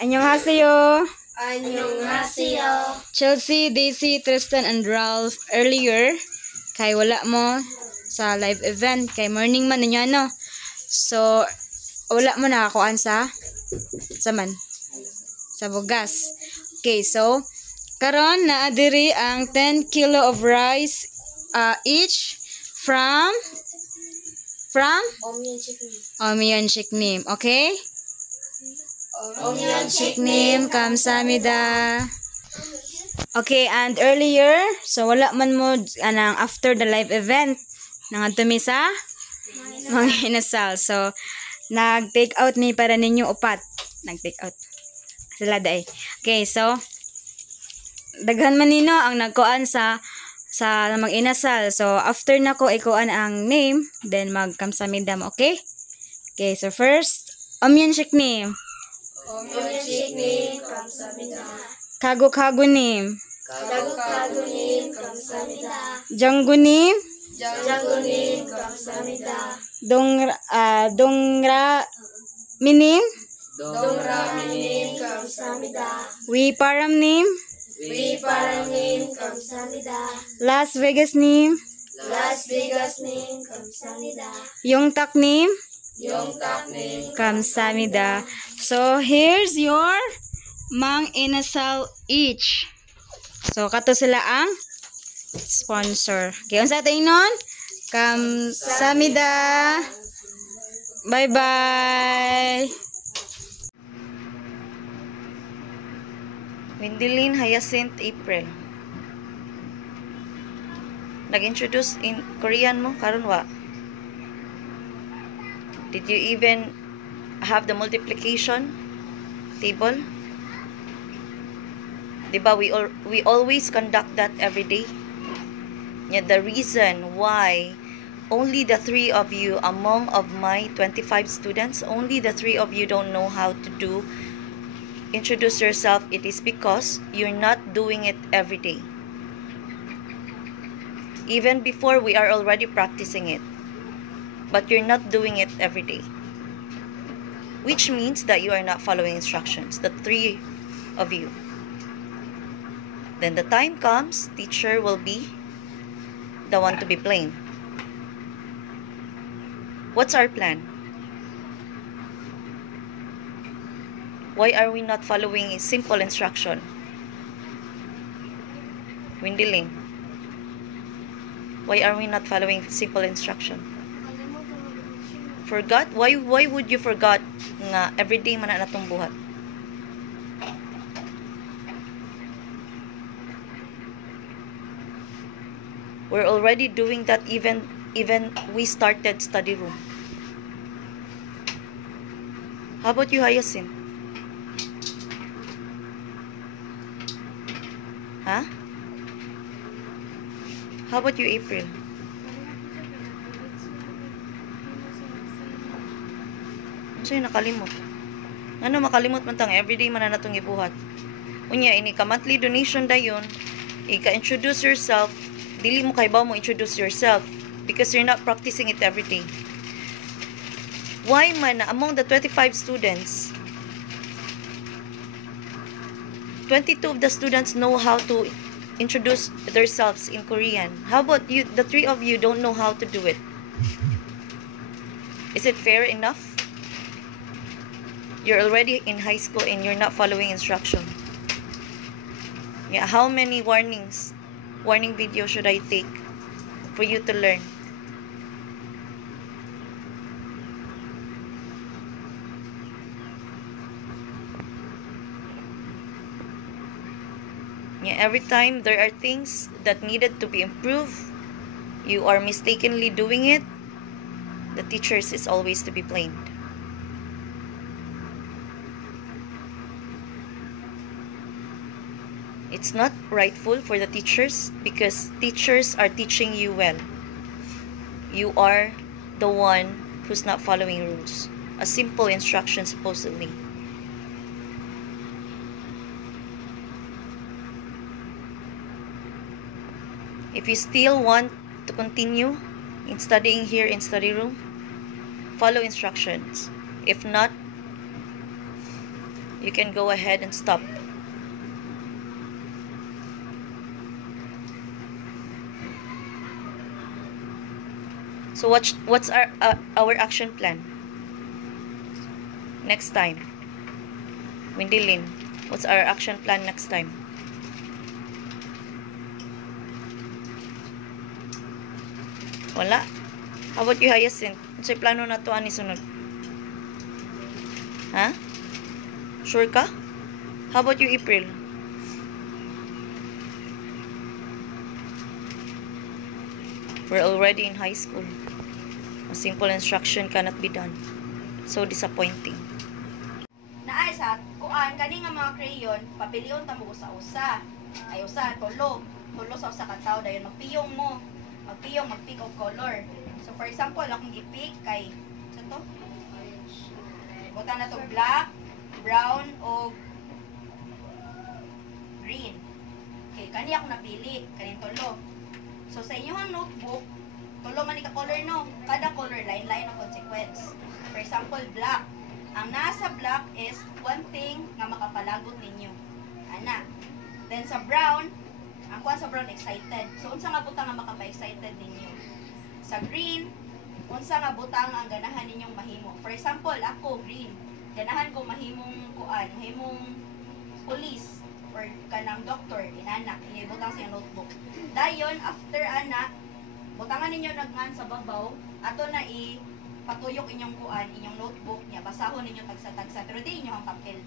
Annyeonghaseyo. Annyeonghaseyo. Chelsea, Daisy, Tristan, and Ralph earlier kay wala mo sa live event kay morning man niya no. So wala mo nakakuan sa man sa bugas. Okay, so karon na diri ang 10 kilo of rice each from Omyeon Shiknim. Okay? Omyeon Shiknim, kamsamida. Okay, and earlier, so wala man mo anang after the live event nang adto mi sa mga inasal. So nag-take out mi para ninyo upat. Nag-take out. Sila day. Okay, so daghan man nino ang nagkuan sa mag-inasal. So after nako ikuan ang name, then mag-kamsamida mo, okay? Okay, so first, Omyeon Shiknim. Omyeon Shiknim, kamsamida. Kagunim. Kagunim, kamsamida. Janggunim. Janggunim, kamsamida. Dongra minim. Dongra minim, kamsamida. Wiparamnim. Wiparamnim, kamsamida. Las Vegas nim. Las Vegas nim, kamsamida. Yongtak-nim. Yongtak-nim, Kamsamida. So here's your mang inasal each. So kato sila ang sponsor. Okay, unsa tay nun? Kamsamida. Bye-bye. Wendelin Hyacinth April. Nag-introduce in Korean mo karon wa? Did you even have the multiplication table? Diba we always conduct that every day. Yet the reason why only the 3 of you among of my 25 students, only the 3 of you don't know how to do introduce yourself, it is because you're not doing it every day. Even before, we are already practicing it, but you're not doing it every day, which means that you are not following instructions, the 3 of you. Then the time comes, teacher will be the one to be blamed. What's our plan? Why are we not following a simple instruction? Windiling. Why are we not following simple instruction? Forgot? Why would you forgot nga everyday man na natong buhat? We're already doing that even we started study room. How about you, Hyacinth? Huh? How about you, April? Sa'yo nakalimot. Ano makalimot man tang everyday man na natong ibuhat. Unya, ini ka monthly donation dayon, ika-introduce yourself, dili mo kay ba mo introduce yourself because you're not practicing it every day. Why man among the 25 students, 22 of the students know how to introduce themselves in Korean? How about you, the 3 of you don't know how to do it? Is it fair enough? You're already in high school and you're not following instruction. Yeah, how many warning videos should I take for you to learn? Yeah, every time there are things that needed to be improved, you are mistakenly doing it, the teachers is always to be blamed. It's not rightful for the teachers because teachers are teaching you well. You are the one who's not following rules. A simple instruction supposedly. If you still want to continue in studying here in study room, follow instructions. If not, You can go ahead and stop. So what's our action plan? Next time. Windilin, what's our action plan next time? Wala. How about you, Hyacinth? Unsay plano na to ani sunod? Ha? Sure ka? How about you, April? We're already in high school. A simple instruction cannot be done. So disappointing. Naay sa kuan kani nga mga crayon, papilyon ta mo usa-usa. Ay usa tulo sa usa ka tawo dayon magpiyong mo. Magpick of color. So for example, akong i-pick kay sa to. Butan na to black, brown o green. Okay, kani ako napili, kaning tulo. So sa inyong notebook, tulo man ka color no. Kada color line ang consequence. For example, black. Ang nasa black is one thing nga makapalagot ninyo. Ana. Then sa brown, ang kuha sa brown excited. So unsa nga butang nga makapa-excited ninyo? Sa green, unsa nga butang ang ganahan ninyong mahimo? For example, ako green. Ganahan ko mahimong police or kanang doctor, inana, ibutang sa notebook. Dayon after ana, butangan ninyo nagman sa babaw, ato na patuyok inyong inyong notebook niya, basahon ninyo tagsa-tagsa, pero di inyo ang papel.